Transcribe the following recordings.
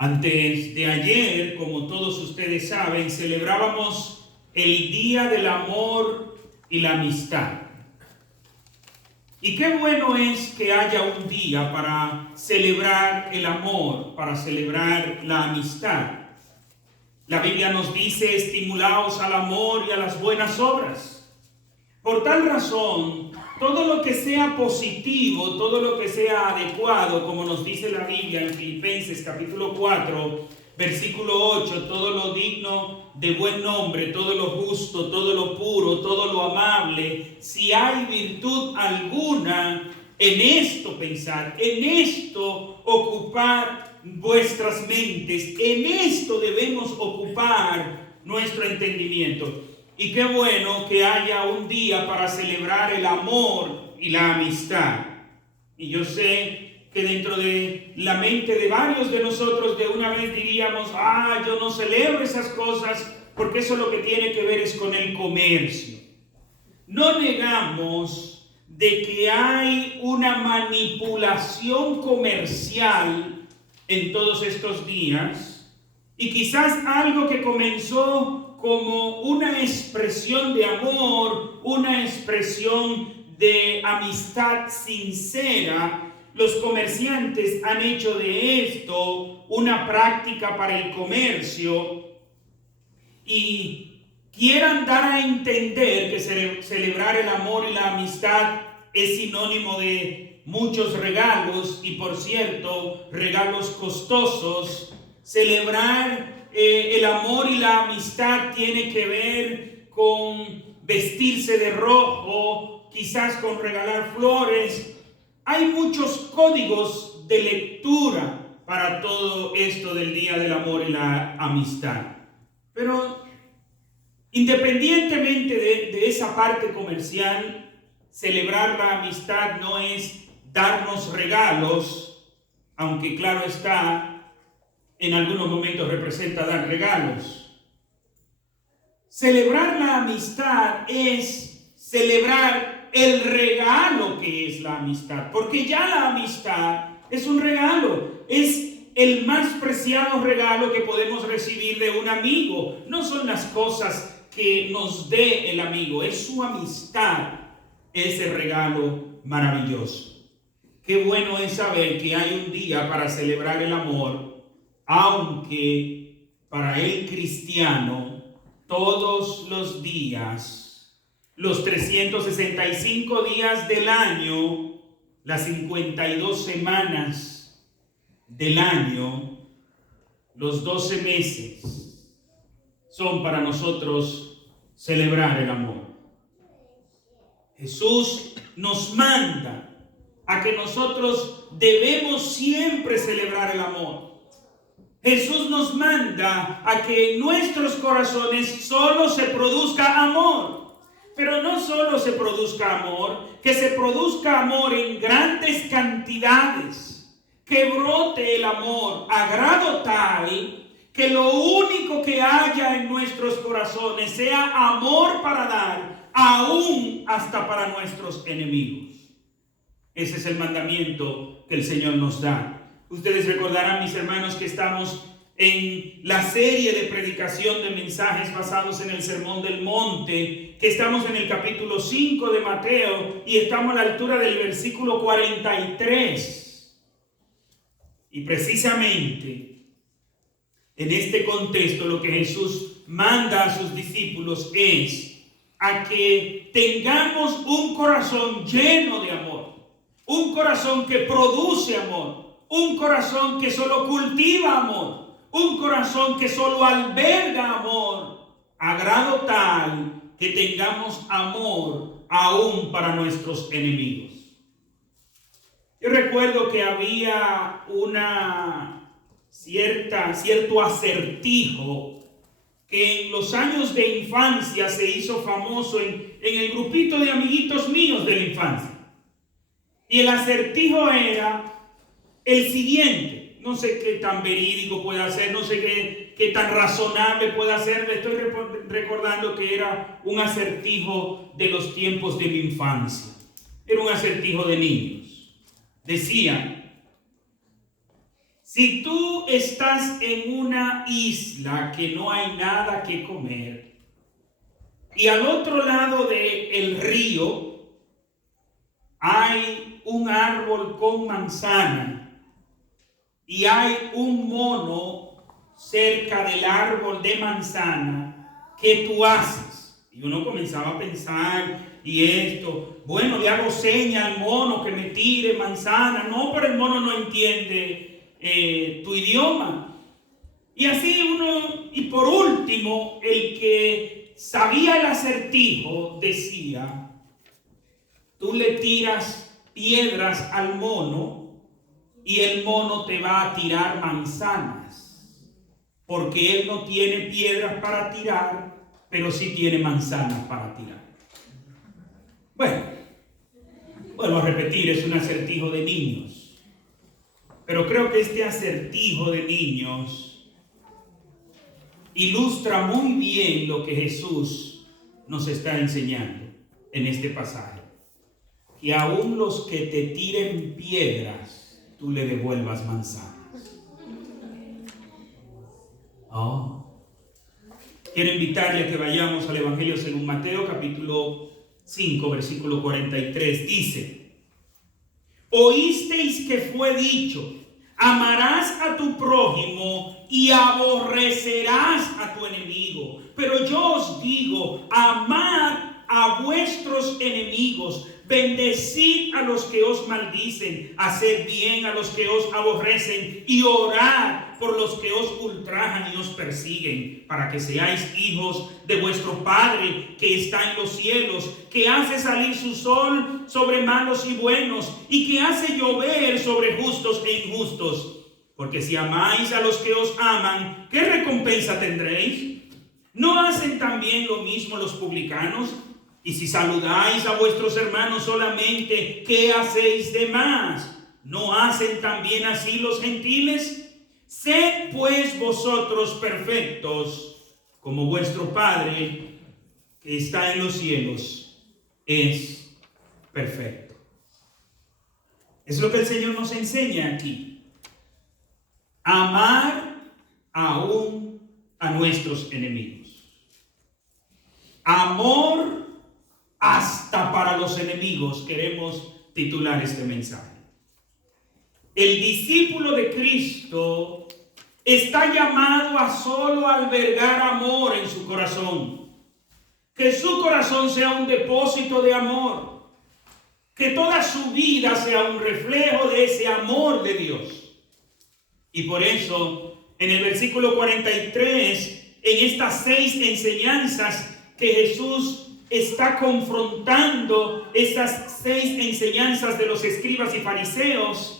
Antes de ayer, como todos ustedes saben, celebrábamos el Día del Amor y la Amistad. Y qué bueno es que haya un día para celebrar el amor, para celebrar la amistad. La Biblia nos dice: estimulaos al amor y a las buenas obras. Por tal razón, todo lo que sea positivo, todo lo que sea adecuado, como nos dice la Biblia en Filipenses capítulo 4, versículo 8, todo lo digno de buen nombre, todo lo justo, todo lo puro, todo lo amable, si hay virtud alguna, en esto pensar, en esto ocupar vuestras mentes, en esto debemos ocupar nuestro entendimiento. Y qué bueno que haya un día para celebrar el amor y la amistad. Y yo sé que dentro de la mente de varios de nosotros de una vez diríamos: yo no celebro esas cosas porque eso lo que tiene que ver es con el comercio. No negamos de que hay una manipulación comercial en todos estos días, y quizás algo que comenzó como una expresión de amor, una expresión de amistad sincera, los comerciantes han hecho de esto una práctica para el comercio y quieran dar a entender que celebrar el amor y la amistad es sinónimo de muchos regalos, y por cierto, regalos costosos. Celebrar el amor y la amistad tiene que ver con vestirse de rojo, quizás con regalar flores. Hay muchos códigos de lectura para todo esto del Día del Amor y la Amistad. Pero independientemente de esa parte comercial, celebrar la amistad no es darnos regalos, aunque claro está, en algunos momentos representa dar regalos. Celebrar la amistad es celebrar el regalo que es la amistad, porque ya la amistad es un regalo, es el más preciado regalo que podemos recibir de un amigo. No son las cosas que nos dé el amigo, es su amistad, ese regalo maravilloso. Qué bueno es saber que hay un día para celebrar el amor, aunque para el cristiano todos los días, los 365 días del año, las 52 semanas del año, los 12 meses, son para nosotros celebrar el amor. Jesús nos manda a que nosotros debemos siempre celebrar el amor. Jesús nos manda a que en nuestros corazones solo se produzca amor. Pero no solo se produzca amor, que se produzca amor en grandes cantidades, que brote el amor a grado tal que lo único que haya en nuestros corazones sea amor para dar, aún hasta para nuestros enemigos. Ese es el mandamiento que el Señor nos da. Ustedes recordarán, mis hermanos, que estamos en la serie de predicación de mensajes basados en el Sermón del Monte, que estamos en el capítulo 5 de Mateo y estamos a la altura del versículo 43. Y precisamente en este contexto lo que Jesús manda a sus discípulos es a que tengamos un corazón lleno de amor, un corazón que produce amor, un corazón que solo cultiva amor, un corazón que solo alberga amor, a grado tal que tengamos amor aún para nuestros enemigos. Yo recuerdo que había cierto acertijo que en los años de infancia se hizo famoso en el grupito de amiguitos míos de la infancia. Y el acertijo era el siguiente: no sé qué tan verídico pueda ser, no sé qué tan razonable pueda ser. Le estoy recordando que era un acertijo de los tiempos de mi infancia. Era un acertijo de niños. Decía: Si tú estás en una isla que no hay nada que comer y al otro lado del río hay un árbol con manzana y hay un mono cerca del árbol de manzana, ¿qué tú haces? Y uno comenzaba a pensar, y esto, bueno, le hago seña al mono que me tire manzana. No, pero el mono no entiende tu idioma. Y así uno, y por último, el que sabía el acertijo decía, tú le tiras piedras al mono y el mono te va a tirar manzanas, porque él no tiene piedras para tirar, pero sí tiene manzanas para tirar. Bueno, vuelvo a repetir, es un acertijo de niños. Pero creo que este acertijo de niños ilustra muy bien lo que Jesús nos está enseñando en este pasaje. Que aún los que te tiren piedras, tú le devuelvas manzanas. Quiero invitarle a que vayamos al Evangelio según Mateo, capítulo 5, versículo 43. Dice: oísteis que fue dicho, amarás a tu prójimo y aborrecerás a tu enemigo. Pero yo os digo, amad a vuestros enemigos, bendecid a los que os maldicen, haced bien a los que os aborrecen y orad por los que os ultrajan y os persiguen, para que seáis hijos de vuestro Padre que está en los cielos, que hace salir su sol sobre malos y buenos, y que hace llover sobre justos e injustos. Porque si amáis a los que os aman, ¿qué recompensa tendréis? ¿No hacen también lo mismo los publicanos? Y si saludáis a vuestros hermanos solamente, ¿qué hacéis de más? ¿No hacen también así los gentiles? Sed pues vosotros perfectos, como vuestro Padre que está en los cielos es perfecto. Es lo que el Señor nos enseña aquí. Amar aún a nuestros enemigos. Amor hasta para los enemigos, queremos titular este mensaje. El discípulo de Cristo está llamado a solo albergar amor en su corazón. Que su corazón sea un depósito de amor. Que toda su vida sea un reflejo de ese amor de Dios. Y por eso, en el versículo 43, en estas 6 enseñanzas que Jesús está confrontando, estas 6 enseñanzas de los escribas y fariseos,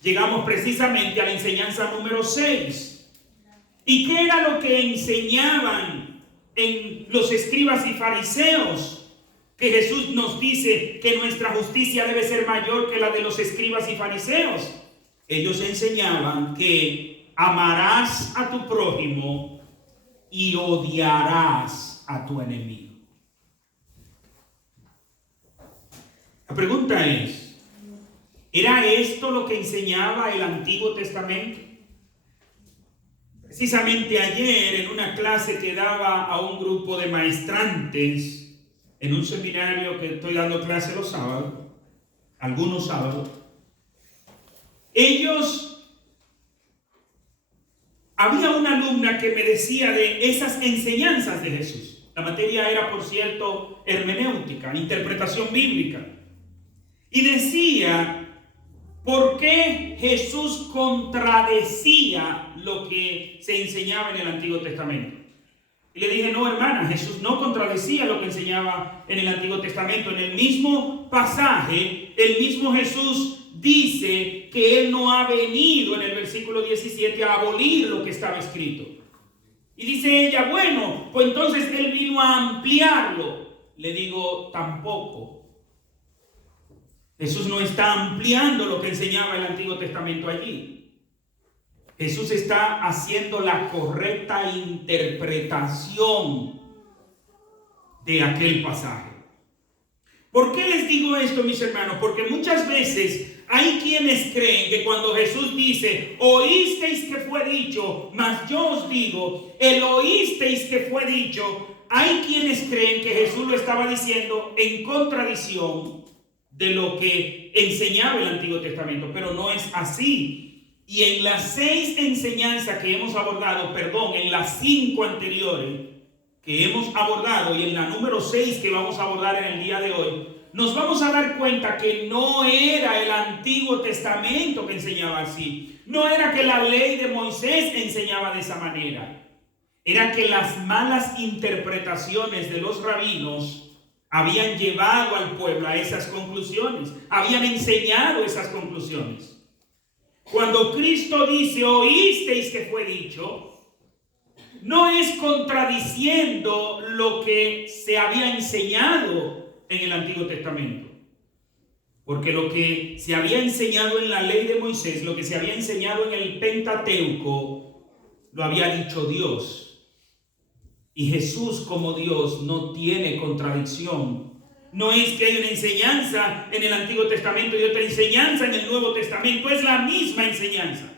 llegamos precisamente a la enseñanza número 6. ¿Y qué era lo que enseñaban en los escribas y fariseos? Que Jesús nos dice que nuestra justicia debe ser mayor que la de los escribas y fariseos. Ellos enseñaban que amarás a tu prójimo y odiarás a tu enemigo. La pregunta es, ¿era esto lo que enseñaba el Antiguo Testamento? Precisamente ayer, en una clase que daba a un grupo de maestrantes, en un seminario que estoy dando clase los sábados, algunos sábados, había una alumna que me decía de esas enseñanzas de Jesús. La materia era, por cierto, hermenéutica, interpretación bíblica. Y decía, ¿por qué Jesús contradecía lo que se enseñaba en el Antiguo Testamento? Y le dije, no, hermana, Jesús no contradecía lo que enseñaba en el Antiguo Testamento. En el mismo pasaje, el mismo Jesús dice que Él no ha venido, en el versículo 17, a abolir lo que estaba escrito. Y dice ella, bueno, pues entonces Él vino a ampliarlo. Le digo, tampoco. Jesús no está ampliando lo que enseñaba el Antiguo Testamento allí. Jesús está haciendo la correcta interpretación de aquel pasaje. ¿Por qué les digo esto, mis hermanos? Porque muchas veces Hay quienes creen que cuando Jesús dice, oísteis que fue dicho, mas yo os digo, el oísteis que fue dicho, hay quienes creen que Jesús lo estaba diciendo en contradicción de lo que enseñaba el Antiguo Testamento, pero no es así. Y en las 6 enseñanzas que hemos abordado, en las 5 anteriores que hemos abordado y en la número 6 que vamos a abordar en el día de hoy, nos vamos a dar cuenta que no era el Antiguo Testamento que enseñaba así. No era que la ley de Moisés enseñaba de esa manera. Era que las malas interpretaciones de los rabinos habían llevado al pueblo a esas conclusiones. Habían enseñado esas conclusiones. Cuando Cristo dice, oísteis que fue dicho, no es contradiciendo lo que se había enseñado en el Antiguo Testamento. Porque lo que se había enseñado en la ley de Moisés, lo que se había enseñado en el Pentateuco, lo había dicho Dios. Y Jesús como Dios no tiene contradicción. No es que hay una enseñanza en el Antiguo Testamento y otra enseñanza en el Nuevo Testamento. Es la misma enseñanza.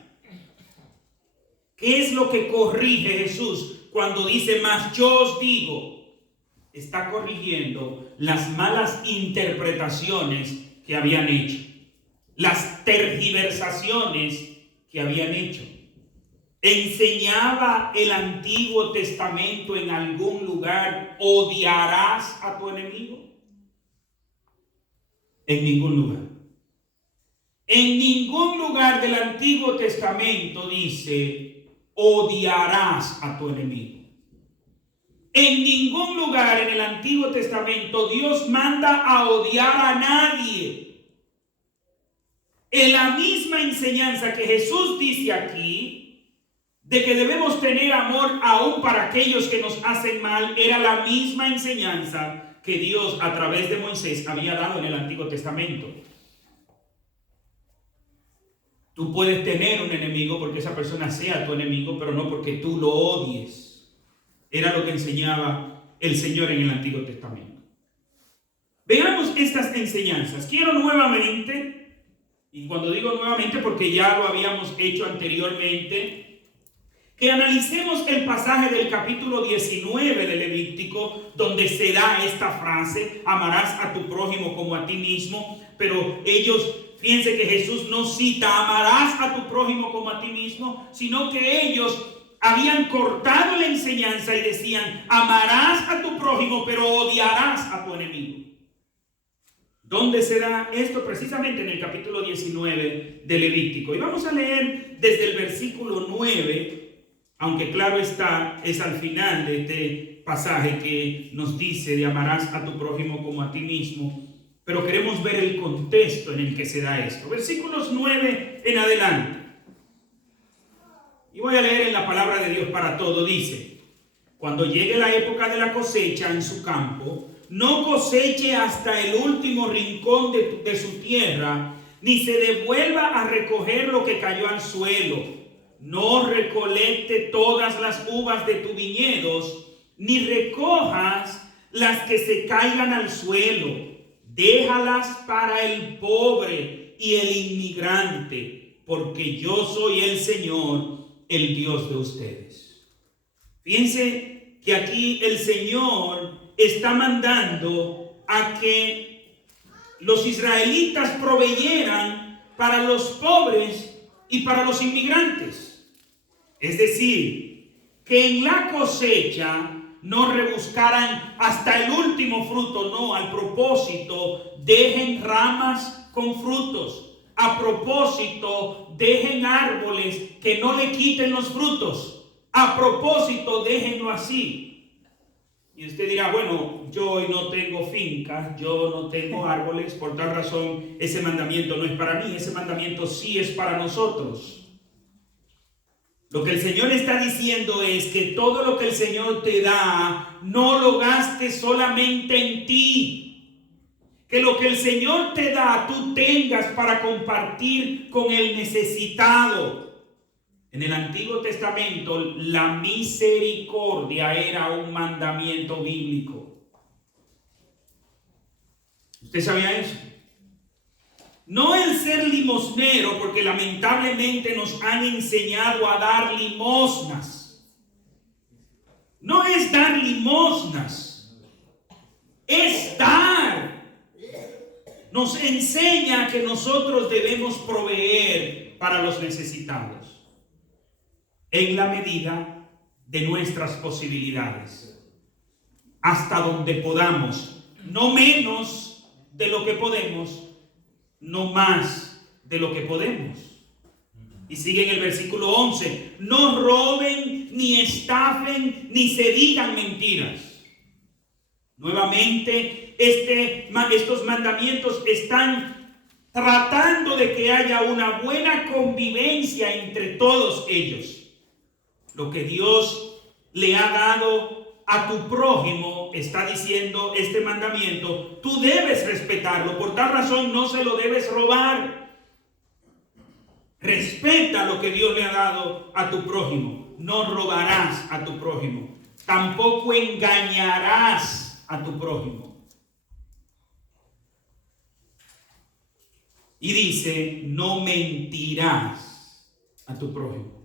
¿Qué es lo que corrige Jesús cuando dice, mas yo os digo? Está corrigiendo las malas interpretaciones que habían hecho, las tergiversaciones que habían hecho. ¿Enseñaba el Antiguo Testamento en algún lugar, odiarás a tu enemigo? En ningún lugar. En ningún lugar del Antiguo Testamento dice, odiarás a tu enemigo. En ningún lugar en el Antiguo Testamento Dios manda a odiar a nadie. En la misma enseñanza que Jesús dice aquí, de que debemos tener amor aún para aquellos que nos hacen mal, era la misma enseñanza que Dios a través de Moisés había dado en el Antiguo Testamento. Tú puedes tener un enemigo porque esa persona sea tu enemigo, pero no porque tú lo odies. Era lo que enseñaba el Señor en el Antiguo Testamento. Veamos estas enseñanzas. Quiero nuevamente, y cuando digo nuevamente porque ya lo habíamos hecho anteriormente, que analicemos el pasaje del capítulo 19 de Levítico, donde se da esta frase, amarás a tu prójimo como a ti mismo, pero fíjense que Jesús no cita amarás a tu prójimo como a ti mismo, sino que ellos habían cortado la enseñanza y decían, amarás a tu prójimo, pero odiarás a tu enemigo. ¿Dónde se da esto? Precisamente en el capítulo 19 de Levítico. Y vamos a leer desde el versículo 9, aunque claro está, es al final de este pasaje que nos dice de amarás a tu prójimo como a ti mismo. Pero queremos ver el contexto en el que se da esto. Versículos 9 en adelante. Y voy a leer en la palabra de Dios para todo. Dice, cuando llegue la época de la cosecha en su campo, no coseche hasta el último rincón de su tierra, ni se devuelva a recoger lo que cayó al suelo. No recolecte todas las uvas de tus viñedos, ni recojas las que se caigan al suelo. Déjalas para el pobre y el inmigrante, porque yo soy el Señor, el Dios de ustedes. Fíjense que aquí el Señor está mandando a que los israelitas proveyeran para los pobres y para los inmigrantes. Es decir, que en la cosecha no rebuscaran hasta el último fruto, no, al propósito, dejen ramas con frutos. A propósito, dejen árboles que no le quiten los frutos. A propósito, déjenlo así. Y usted dirá, bueno, yo hoy no tengo fincas, yo no tengo árboles, por tal razón ese mandamiento no es para mí, ese mandamiento sí es para nosotros. Lo que el Señor está diciendo es que todo lo que el Señor te da, no lo gastes solamente en ti. Que lo que el Señor te da, tú tengas para compartir con el necesitado. En el Antiguo Testamento, la misericordia era un mandamiento bíblico. ¿Usted sabía eso? No el ser limosnero, porque lamentablemente nos han enseñado a dar limosnas. No es dar limosnas, es dar. Nos enseña que nosotros debemos proveer para los necesitados en la medida de nuestras posibilidades, hasta donde podamos, no menos de lo que podemos, no más de lo que podemos. Y sigue en el versículo 11: no roben, ni estafen, ni se digan mentiras. Nuevamente, estos mandamientos están tratando de que haya una buena convivencia entre todos ellos. Lo que Dios le ha dado a tu prójimo, está diciendo este mandamiento, tú debes respetarlo. Por tal razón no se lo debes robar. Respeta lo que Dios le ha dado a tu prójimo. No robarás a tu prójimo. Tampoco engañarás a tu prójimo. Y dice, no mentirás a tu prójimo.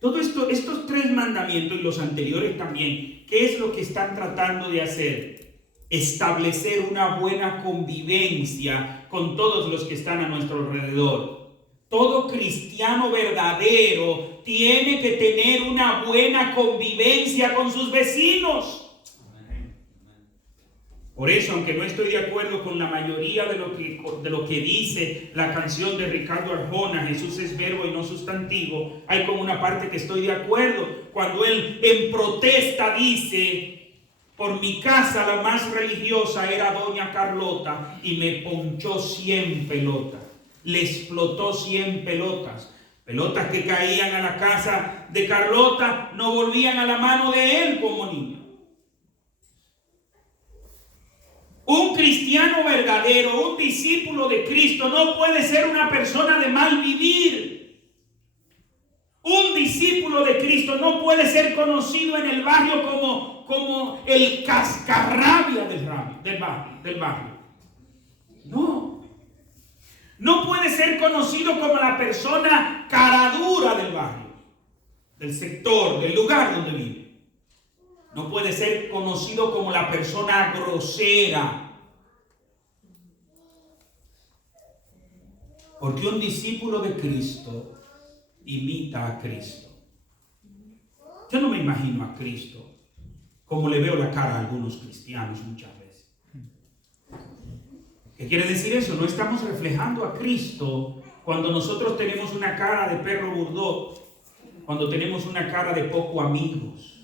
Todo esto, estos tres mandamientos y los anteriores también, ¿qué es lo que están tratando de hacer? Establecer una buena convivencia con todos los que están a nuestro alrededor. Todo cristiano verdadero tiene que tener una buena convivencia con sus vecinos. Por eso, aunque no estoy de acuerdo con la mayoría de lo que dice la canción de Ricardo Arjona, Jesús es verbo y no sustantivo, hay como una parte que estoy de acuerdo. Cuando él en protesta dice, por mi casa la más religiosa era doña Carlota y me ponchó 100 pelotas. Le explotó 100 pelotas. Pelotas que caían a la casa de Carlota no volvían a la mano de él como niño. Un cristiano verdadero, un discípulo de Cristo, no puede ser una persona de mal vivir. Un discípulo de Cristo no puede ser conocido en el barrio como el cascarrabia del barrio. No. No puede ser conocido como la persona caradura del barrio, del sector, del lugar donde vive. No puede ser conocido como la persona grosera. Porque un discípulo de Cristo imita a Cristo. Yo no me imagino a Cristo como le veo la cara a algunos cristianos muchas veces. ¿Qué quiere decir eso? No estamos reflejando a Cristo cuando nosotros tenemos una cara de perro burdot, cuando tenemos una cara de poco amigos.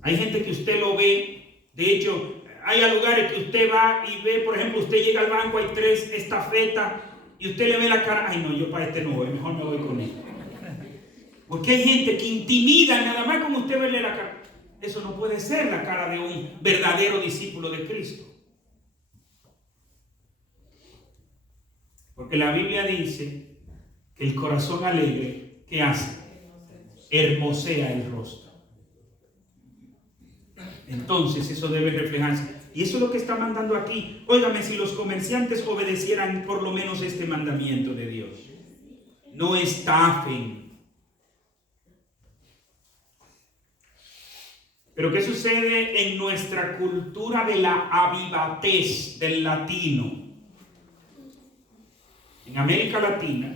Hay gente que usted lo ve, de hecho, hay lugares que usted va y ve, por ejemplo, usted llega al banco, hay 3 estafetas, y usted le ve la cara, ay no, yo para este no voy, mejor me voy con él. Porque hay gente que intimida nada más como usted verle la cara. Eso no puede ser la cara de un verdadero discípulo de Cristo. Porque la Biblia dice que el corazón alegre, ¿qué hace? Hermosea el rostro. Entonces eso debe reflejarse. Y eso es lo que está mandando aquí. Óigame, si los comerciantes obedecieran por lo menos este mandamiento de Dios. No estafen. Pero ¿qué sucede en nuestra cultura de la avivatez del latino? En América Latina,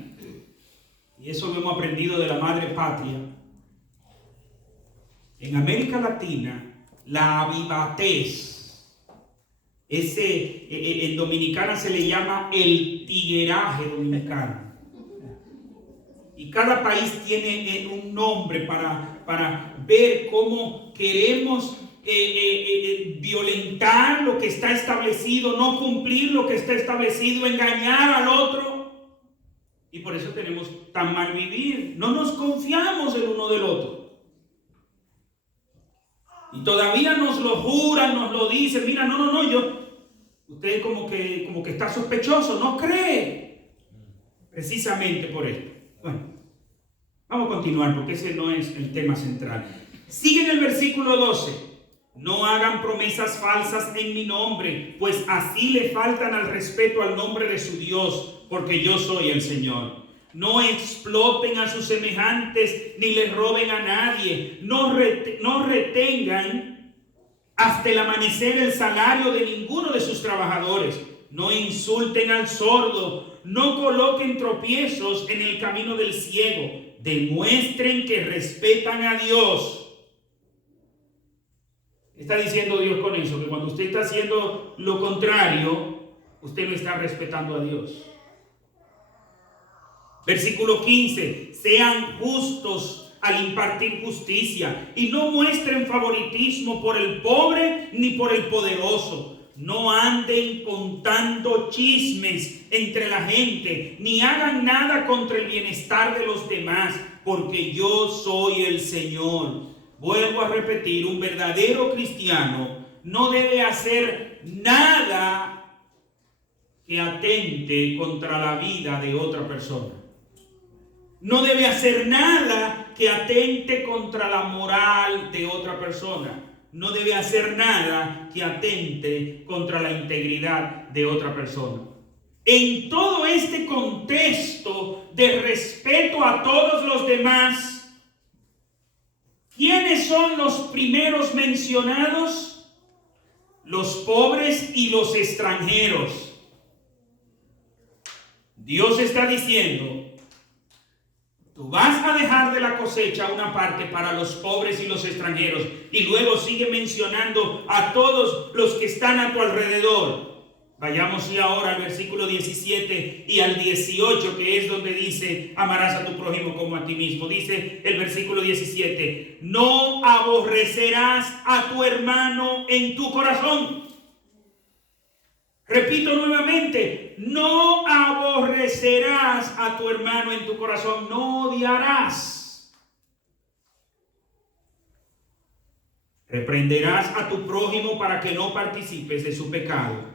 y eso lo hemos aprendido de la madre patria, en América Latina, la avivatez, en dominicana se le llama el tigueraje dominicano. Y cada país tiene un nombre para ver cómo queremos violentar lo que está establecido, no cumplir lo que está establecido, engañar al otro. Y por eso tenemos tan mal vivir. No nos confiamos el uno del otro. Y todavía nos lo juran, nos lo dicen. Mira, no, usted como que está sospechoso, no cree. Precisamente por esto. Bueno, vamos a continuar porque ese no es el tema central. Sigue en el versículo 12. No hagan promesas falsas en mi nombre, pues así le faltan al respeto al nombre de su Dios, porque yo soy el Señor. No exploten a sus semejantes, ni les roben a nadie. No retengan hasta el amanecer el salario de ninguno de sus trabajadores. No insulten al sordo, no coloquen tropiezos en el camino del ciego. Demuestren que respetan a Dios. Está diciendo Dios con eso, que cuando usted está haciendo lo contrario, usted no está respetando a Dios. Versículo 15, sean justos al impartir justicia y no muestren favoritismo por el pobre ni por el poderoso. No anden contando chismes entre la gente, ni hagan nada contra el bienestar de los demás, porque yo soy el Señor. Vuelvo a repetir, un verdadero cristiano no debe hacer nada que atente contra la vida de otra persona. No debe hacer nada que atente contra la moral de otra persona. No debe hacer nada que atente contra la integridad de otra persona. En todo este contexto de respeto a todos los demás, ¿quiénes son los primeros mencionados? Los pobres y los extranjeros. Dios está diciendo, tú vas a dejar de la cosecha una parte para los pobres y los extranjeros, y luego sigue mencionando a todos los que están a tu alrededor. Vayamos ahora al versículo 17 y al 18, que es donde dice, amarás a tu prójimo como a ti mismo. Dice el versículo 17, no aborrecerás a tu hermano en tu corazón. Repito nuevamente, no aborrecerás a tu hermano en tu corazón, no odiarás. Reprenderás a tu prójimo para que no participes de su pecado.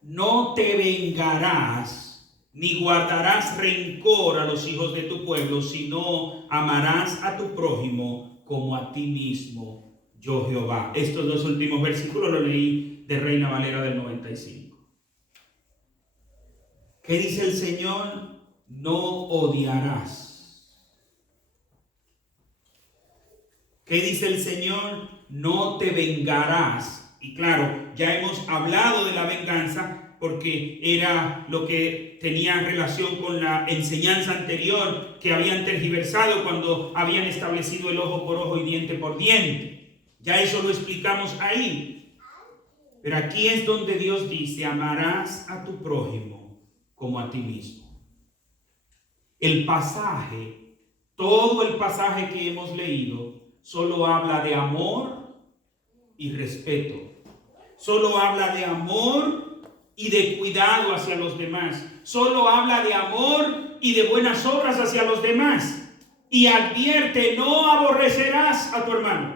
No te vengarás, ni guardarás rencor a los hijos de tu pueblo, sino amarás a tu prójimo como a ti mismo, yo Jehová. Estos dos últimos versículos los leí de Reina Valera del 95. ¿Qué dice el Señor? No odiarás. ¿Qué dice el Señor? No te vengarás. Y claro, ya hemos hablado de la venganza porque era lo que tenía relación con la enseñanza anterior que habían tergiversado cuando habían establecido el ojo por ojo y diente por diente. Ya eso lo explicamos ahí. Pero aquí es donde Dios dice, amarás a tu prójimo como a ti mismo. El pasaje, todo el pasaje que hemos leído, solo habla de amor y respeto. Solo habla de amor y de cuidado hacia los demás. Solo habla de amor y de buenas obras hacia los demás. Y advierte, no aborrecerás a tu hermano.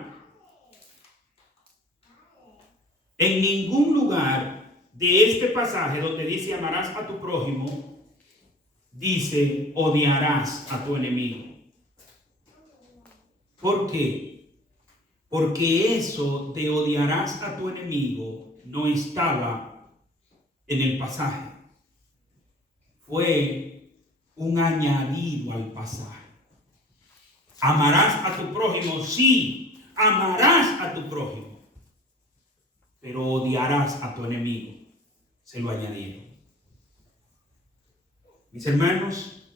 En ningún lugar de este pasaje donde dice amarás a tu prójimo, dice odiarás a tu enemigo. ¿Por qué? Porque eso de odiarás a tu enemigo no estaba en el pasaje. Fue un añadido al pasaje. Amarás a tu prójimo, sí, amarás a tu prójimo, pero odiarás a tu enemigo. Se lo añadieron. Mis hermanos,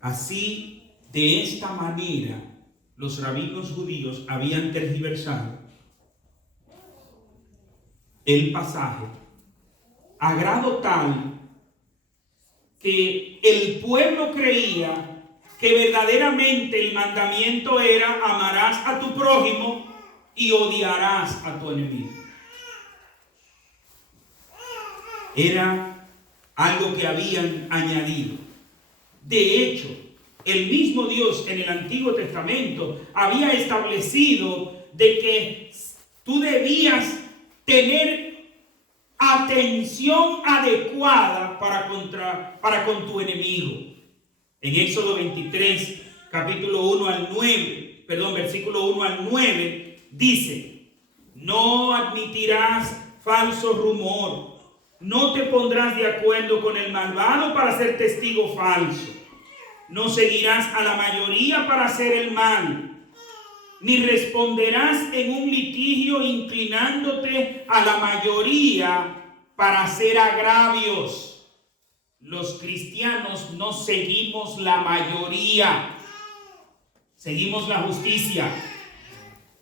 así, de esta manera, los rabinos judíos habían tergiversado el pasaje a grado tal que el pueblo creía que verdaderamente el mandamiento era amarás a tu prójimo y odiarás a tu enemigo. Era algo que habían añadido. De hecho, el mismo Dios en el Antiguo Testamento había establecido de que tú debías tener atención adecuada para con tu enemigo. En Éxodo 23, versículo 1 al 9, Dice, no admitirás falso rumor, no te pondrás de acuerdo con el malvado para ser testigo falso, no seguirás a la mayoría para hacer el mal, ni responderás en un litigio inclinándote a la mayoría para hacer agravios. Los cristianos no seguimos la mayoría, seguimos la justicia.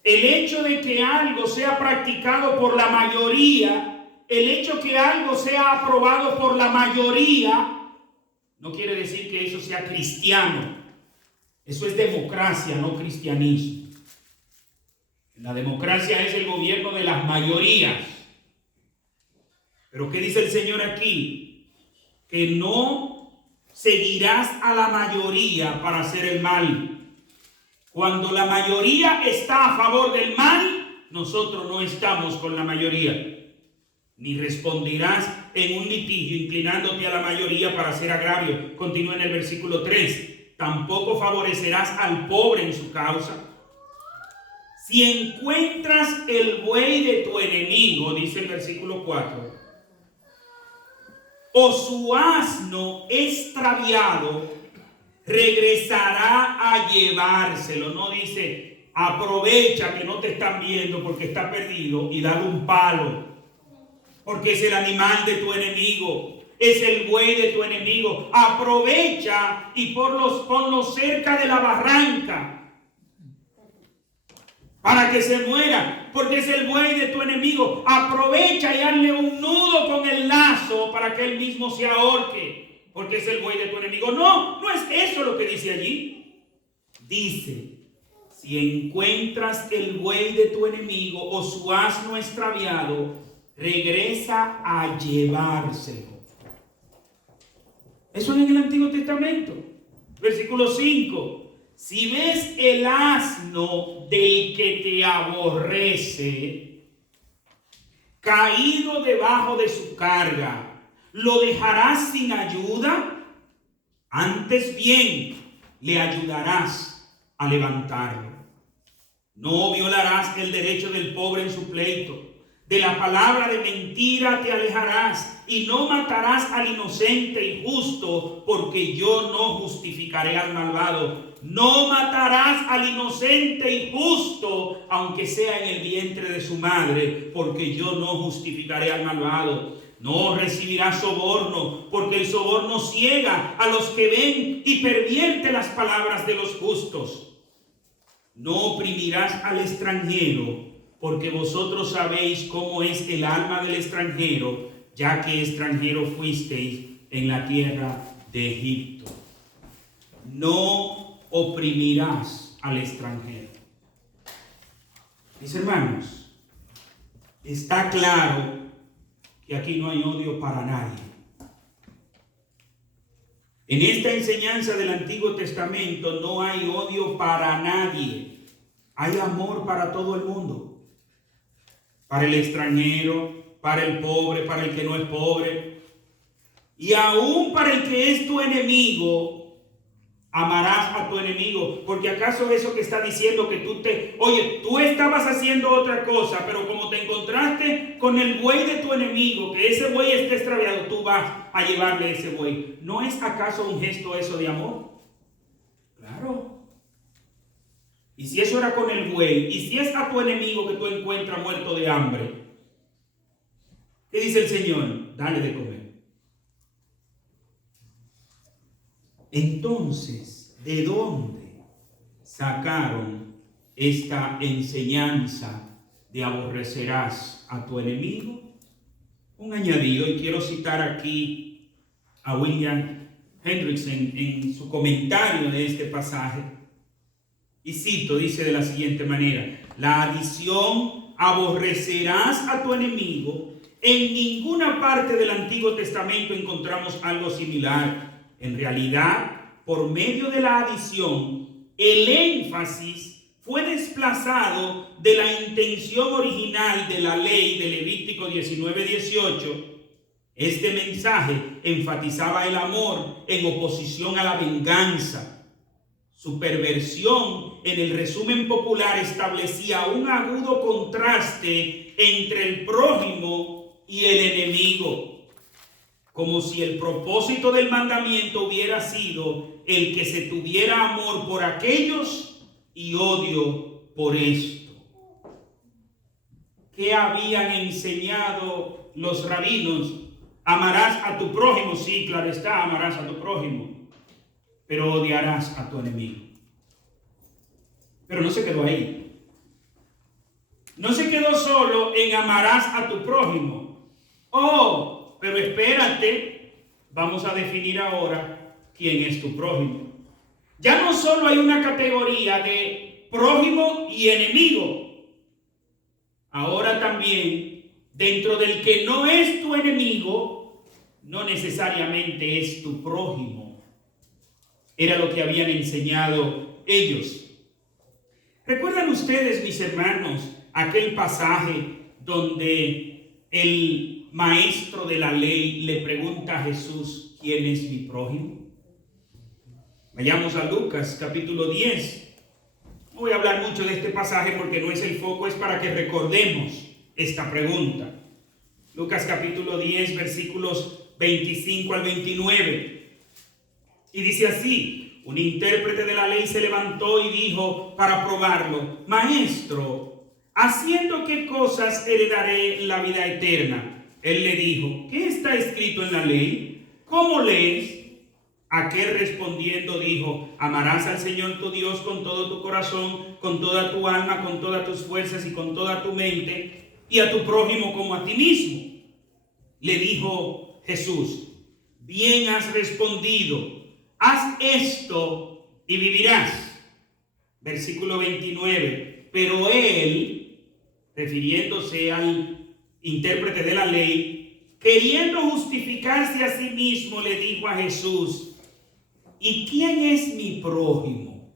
El hecho de que algo sea practicado por la mayoría, el hecho que algo sea aprobado por la mayoría, no quiere decir que eso sea cristiano. Eso es democracia, no cristianismo. La democracia es el gobierno de las mayorías. Pero ¿qué dice el Señor aquí? Que no seguirás a la mayoría para hacer el mal. Cuando la mayoría está a favor del mal, nosotros no estamos con la mayoría. Ni responderás en un litigio inclinándote a la mayoría para hacer agravio. Continúa en el versículo 3. Tampoco favorecerás al pobre en su causa. Si encuentras el buey de tu enemigo, dice el versículo 4, o su asno extraviado, regresará a llevárselo. No dice, aprovecha que no te están viendo porque está perdido y dale un palo, porque es el animal de tu enemigo, es el buey de tu enemigo. Aprovecha y ponlo cerca de la barranca para que se muera, porque es el buey de tu enemigo. Aprovecha y hazle un nudo con el lazo para que él mismo se ahorque, porque es el buey de tu enemigo. No es eso lo que dice allí. Dice, si encuentras el buey de tu enemigo o su asno extraviado, regresa a llevárselo. Eso es en el Antiguo Testamento. Versículo 5. Si ves el asno del que te aborrece caído debajo de su carga, ¿lo dejarás sin ayuda? Antes bien, le ayudarás a levantarlo. No violarás el derecho del pobre en su pleito. De la palabra de mentira te alejarás y no matarás al inocente y justo, porque yo no justificaré al malvado. No matarás al inocente y justo, aunque sea en el vientre de su madre, porque yo no justificaré al malvado. No recibirás soborno, porque el soborno ciega a los que ven y pervierte las palabras de los justos. No oprimirás al extranjero, porque vosotros sabéis cómo es el alma del extranjero, ya que extranjero fuisteis en la tierra de Egipto. No oprimirás al extranjero. Mis hermanos, está claro que aquí no hay odio para nadie. En esta enseñanza del Antiguo Testamento no hay odio para nadie. Hay amor para todo el mundo. Para el extranjero, para el pobre, para el que no es pobre. Y aún para el que es tu enemigo, amarás a tu enemigo. Porque acaso eso que está diciendo que tú estabas haciendo otra cosa, pero como te encontraste con el buey de tu enemigo, que ese buey esté extraviado, tú vas a llevarle ese buey. ¿No es acaso un gesto eso de amor? Claro. Y si eso era con el buey, y si es a tu enemigo que tú encuentras muerto de hambre, ¿qué dice el Señor? Dale de comer. Entonces, ¿de dónde sacaron esta enseñanza de aborrecerás a tu enemigo? Un añadido, y quiero citar aquí a William Hendrickson en su comentario de este pasaje. Y cito, dice de la siguiente manera: la adición aborrecerás a tu enemigo. En ninguna parte del Antiguo Testamento encontramos algo similar. En realidad, por medio de la adición, el énfasis fue desplazado de la intención original de la ley de Levítico 19:18. Este mensaje enfatizaba el amor en oposición a la venganza. Su perversión, en el resumen popular, establecía un agudo contraste entre el prójimo y el enemigo, como si el propósito del mandamiento hubiera sido el que se tuviera amor por aquellos y odio por esto. ¿Qué habían enseñado los rabinos? Amarás a tu prójimo, sí, claro está, amarás a tu prójimo, pero odiarás a tu enemigo. Pero no se quedó ahí. No se quedó solo en amarás a tu prójimo. Oh, pero espérate, vamos a definir ahora quién es tu prójimo. Ya no solo hay una categoría de prójimo y enemigo. Ahora también, dentro del que no es tu enemigo, no necesariamente es tu prójimo. Era lo que habían enseñado ellos. ¿Recuerdan ustedes, mis hermanos, aquel pasaje donde el maestro de la ley le pregunta a Jesús, ¿quién es mi prójimo? Vayamos a Lucas capítulo 10. No voy a hablar mucho de este pasaje porque no es el foco, es para que recordemos esta pregunta. Lucas capítulo 10, versículos 25 al 29. Y dice así: un intérprete de la ley se levantó y dijo para probarlo: Maestro, ¿haciendo qué cosas heredaré la vida eterna? Él le dijo: ¿qué está escrito en la ley? ¿Cómo lees? Aquel respondiendo dijo: amarás al Señor tu Dios con todo tu corazón, con toda tu alma, con todas tus fuerzas y con toda tu mente, y a tu prójimo como a ti mismo. Le dijo Jesús: bien has respondido, haz esto y vivirás. Versículo 29. Pero él, refiriéndose al intérprete de la ley, queriendo justificarse a sí mismo, le dijo a Jesús: ¿y quién es mi prójimo?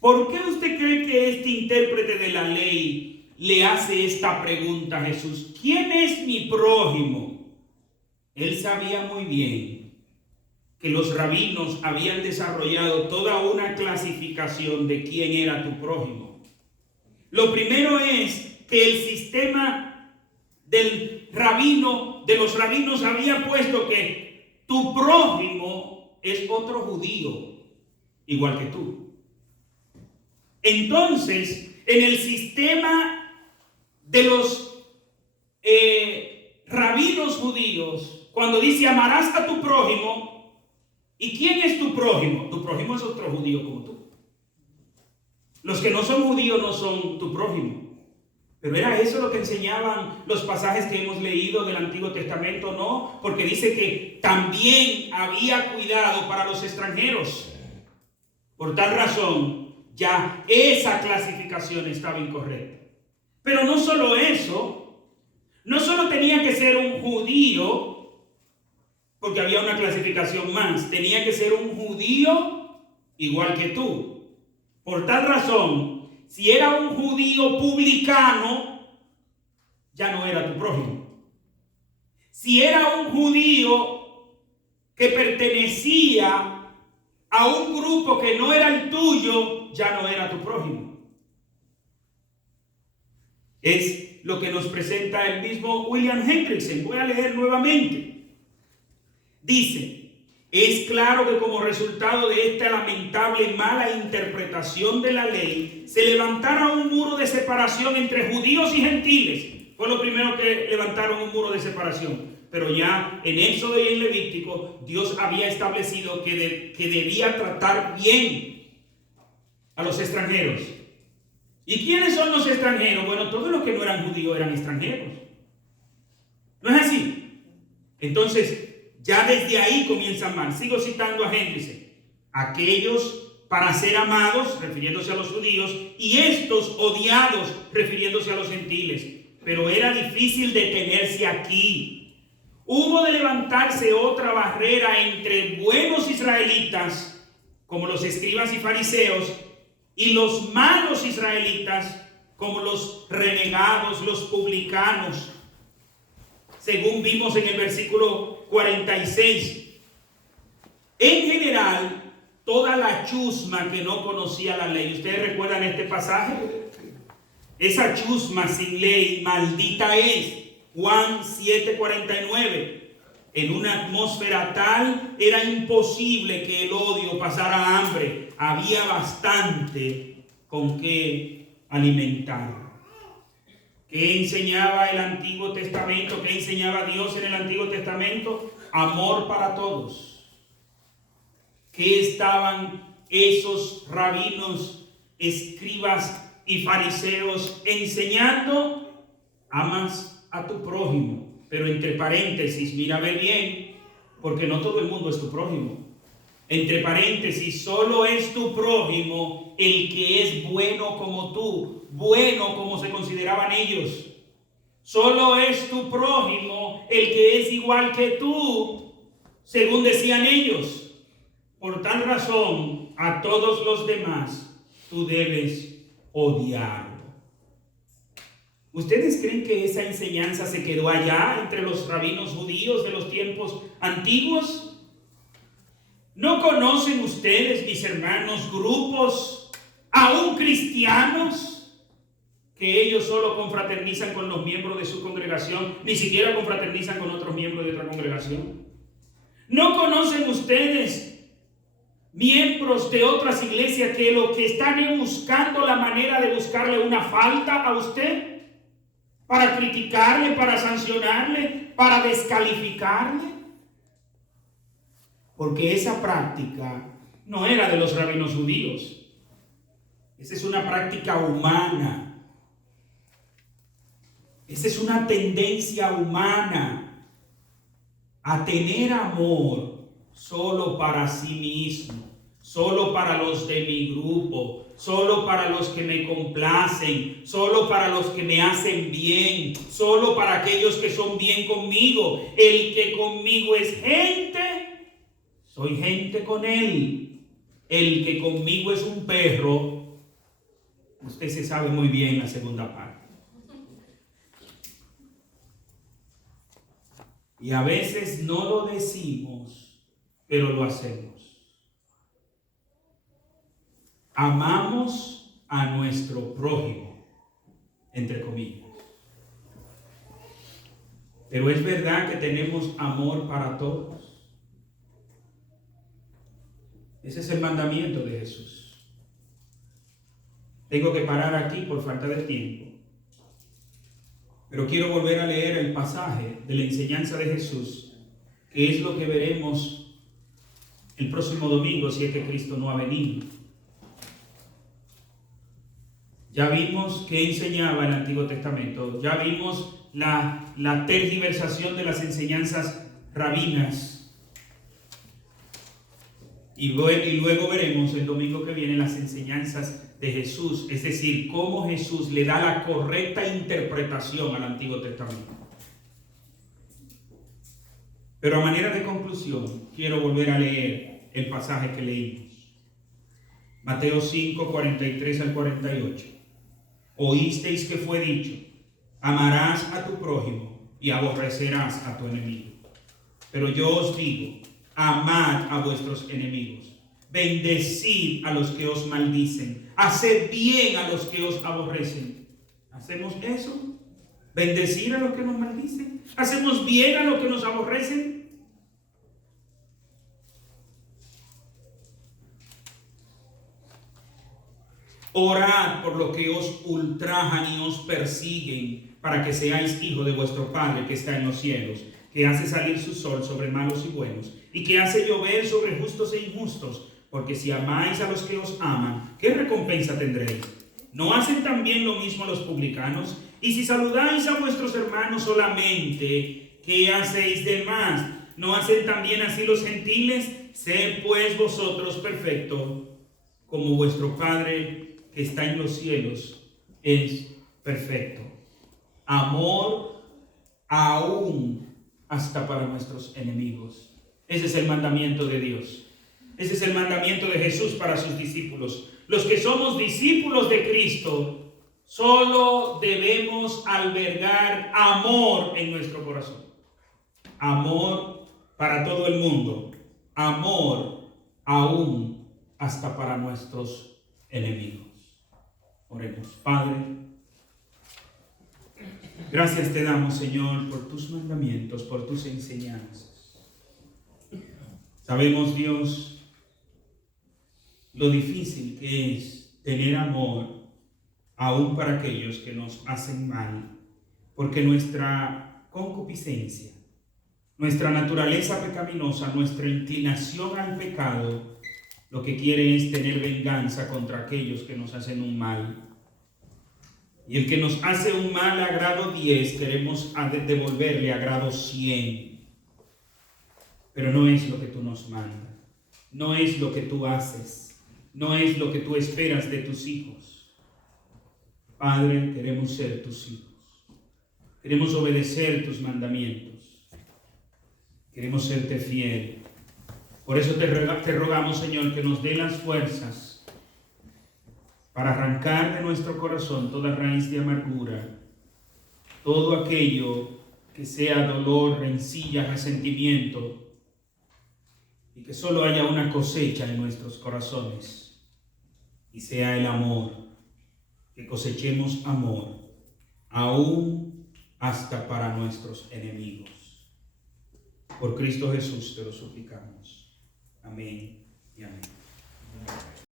¿Por qué usted cree que este intérprete de la ley le hace esta pregunta a Jesús? ¿Quién es mi prójimo? Él sabía muy bien que los rabinos habían desarrollado toda una clasificación de quién era tu prójimo. Lo primero es que el sistema de los rabinos había puesto que tu prójimo es otro judío, igual que tú. Entonces, en el sistema de los rabinos judíos, cuando dice amarás a tu prójimo, ¿y quién es tu prójimo? Tu prójimo es otro judío como tú. Los que no son judíos no son tu prójimo. Pero era eso lo que enseñaban los pasajes que hemos leído del Antiguo Testamento, no, porque dice que también había cuidado para los extranjeros. Por tal razón, ya esa clasificación estaba incorrecta. Pero no solo eso, no solo tenía que ser un judío, porque había una clasificación más, tenía que ser un judío igual que tú. Por tal razón, si era un judío publicano, ya no era tu prójimo. Si era un judío que pertenecía a un grupo que no era el tuyo, ya no era tu prójimo. Es lo que nos presenta el mismo William Hendrickson. Voy a leer nuevamente. Dice: es claro que como resultado de esta lamentable y mala interpretación de la ley, se levantara un muro de separación entre judíos y gentiles. Fue lo primero que levantaron, un muro de separación. Pero ya en Éxodo y en Levítico, Dios había establecido que debía tratar bien a los extranjeros. ¿Y quiénes son los extranjeros? Bueno, todos los que no eran judíos eran extranjeros. ¿No es así? Entonces, ya desde ahí comienzan mal. Sigo citando a Hendrickson. Aquellos para ser amados, refiriéndose a los judíos, y estos odiados, refiriéndose a los gentiles. Pero era difícil detenerse aquí. Hubo de levantarse otra barrera entre buenos israelitas, como los escribas y fariseos, y los malos israelitas, como los renegados, los publicanos, según vimos en el versículo 46. En general, toda la chusma que no conocía la ley. ¿Ustedes recuerdan este pasaje? Esa chusma sin ley, maldita es. Juan 7:49. En una atmósfera tal, era imposible que el odio pasara hambre. Había bastante con qué alimentar. ¿Qué enseñaba el Antiguo Testamento? ¿Qué enseñaba Dios en el Antiguo Testamento? Amor para todos. ¿Qué estaban esos rabinos, escribas y fariseos enseñando? Amas a tu prójimo. Pero entre paréntesis, mírame bien, porque no todo el mundo es tu prójimo. Entre paréntesis, solo es tu prójimo el que es bueno como tú, bueno como se consideraban ellos. Solo es tu prójimo el que es igual que tú, según decían ellos. Por tal razón, a todos los demás tú debes odiar. ¿Ustedes creen que esa enseñanza se quedó allá entre los rabinos judíos de los tiempos antiguos? ¿No conocen ustedes, mis hermanos, grupos, aún cristianos, que ellos solo confraternizan con los miembros de su congregación, ni siquiera confraternizan con otros miembros de otra congregación? ¿No conocen ustedes miembros de otras iglesias que lo que están es buscando la manera de buscarle una falta a usted? Para criticarle, para sancionarle, para descalificarle. Porque esa práctica no era de los rabinos judíos. Esa es una práctica humana. Esa es una tendencia humana a tener amor solo para sí mismo, solo para los de mi grupo, solo para los que me complacen, solo para los que me hacen bien, solo para aquellos que son bien conmigo. El que conmigo es gente, soy gente con él. El que conmigo es un perro, usted se sabe muy bien la segunda parte. Y a veces no lo decimos, pero lo hacemos. Amamos a nuestro prójimo, entre comillas. Pero es verdad que tenemos amor para todos. Ese es el mandamiento de Jesús. Tengo que parar aquí por falta de tiempo. Pero quiero volver a leer el pasaje de la enseñanza de Jesús, que es lo que veremos el próximo domingo si es que Cristo no ha venido. Ya vimos qué enseñaba el Antiguo Testamento. Ya vimos la tergiversación de las enseñanzas rabinas. Y luego veremos el domingo que viene las enseñanzas de Jesús. Es decir, cómo Jesús le da la correcta interpretación al Antiguo Testamento. Pero a manera de conclusión, quiero volver a leer el pasaje que leímos. Mateo 5, 43 al 48. Oísteis que fue dicho, amarás a tu prójimo y aborrecerás a tu enemigo. Pero yo os digo, amad a vuestros enemigos, bendecid a los que os maldicen, haced bien a los que os aborrecen. ¿Hacemos eso? ¿Bendecir a los que nos maldicen? ¿Hacemos bien a los que nos aborrecen? Orad por los que os ultrajan y os persiguen, para que seáis hijos de vuestro Padre que está en los cielos, que hace salir su sol sobre malos y buenos, y que hace llover sobre justos e injustos. Porque si amáis a los que os aman, ¿qué recompensa tendréis? ¿No hacen también lo mismo los publicanos? Y si saludáis a vuestros hermanos solamente, ¿qué hacéis de más? ¿No hacen también así los gentiles? Sed pues vosotros perfectos, como vuestro Padre que está en los cielos es perfecto. Amor aún hasta para nuestros enemigos. Ese es el mandamiento de Dios. Ese es el mandamiento de Jesús para sus discípulos. Los que somos discípulos de Cristo, solo debemos albergar amor en nuestro corazón. Amor para todo el mundo. Amor aún hasta para nuestros enemigos. Oremos. Padre, gracias te damos, Señor, por tus mandamientos, por tus enseñanzas. Sabemos, Dios, lo difícil que es tener amor aún para aquellos que nos hacen mal, porque nuestra concupiscencia, nuestra naturaleza pecaminosa, nuestra inclinación al pecado, lo que quiere es tener venganza contra aquellos que nos hacen un mal. Y el que nos hace un mal a grado 10, queremos devolverle a grado 100. Pero no es lo que tú nos mandas, no es lo que tú haces, no es lo que tú esperas de tus hijos. Padre, queremos ser tus hijos, queremos obedecer tus mandamientos, queremos serte fiel. Por eso te rogamos, Señor, que nos dé las fuerzas para arrancar de nuestro corazón toda raíz de amargura, todo aquello que sea dolor, rencilla, resentimiento, y que solo haya una cosecha en nuestros corazones, y sea el amor, que cosechemos amor, aún hasta para nuestros enemigos. Por Cristo Jesús te lo suplicamos. Amén y amén.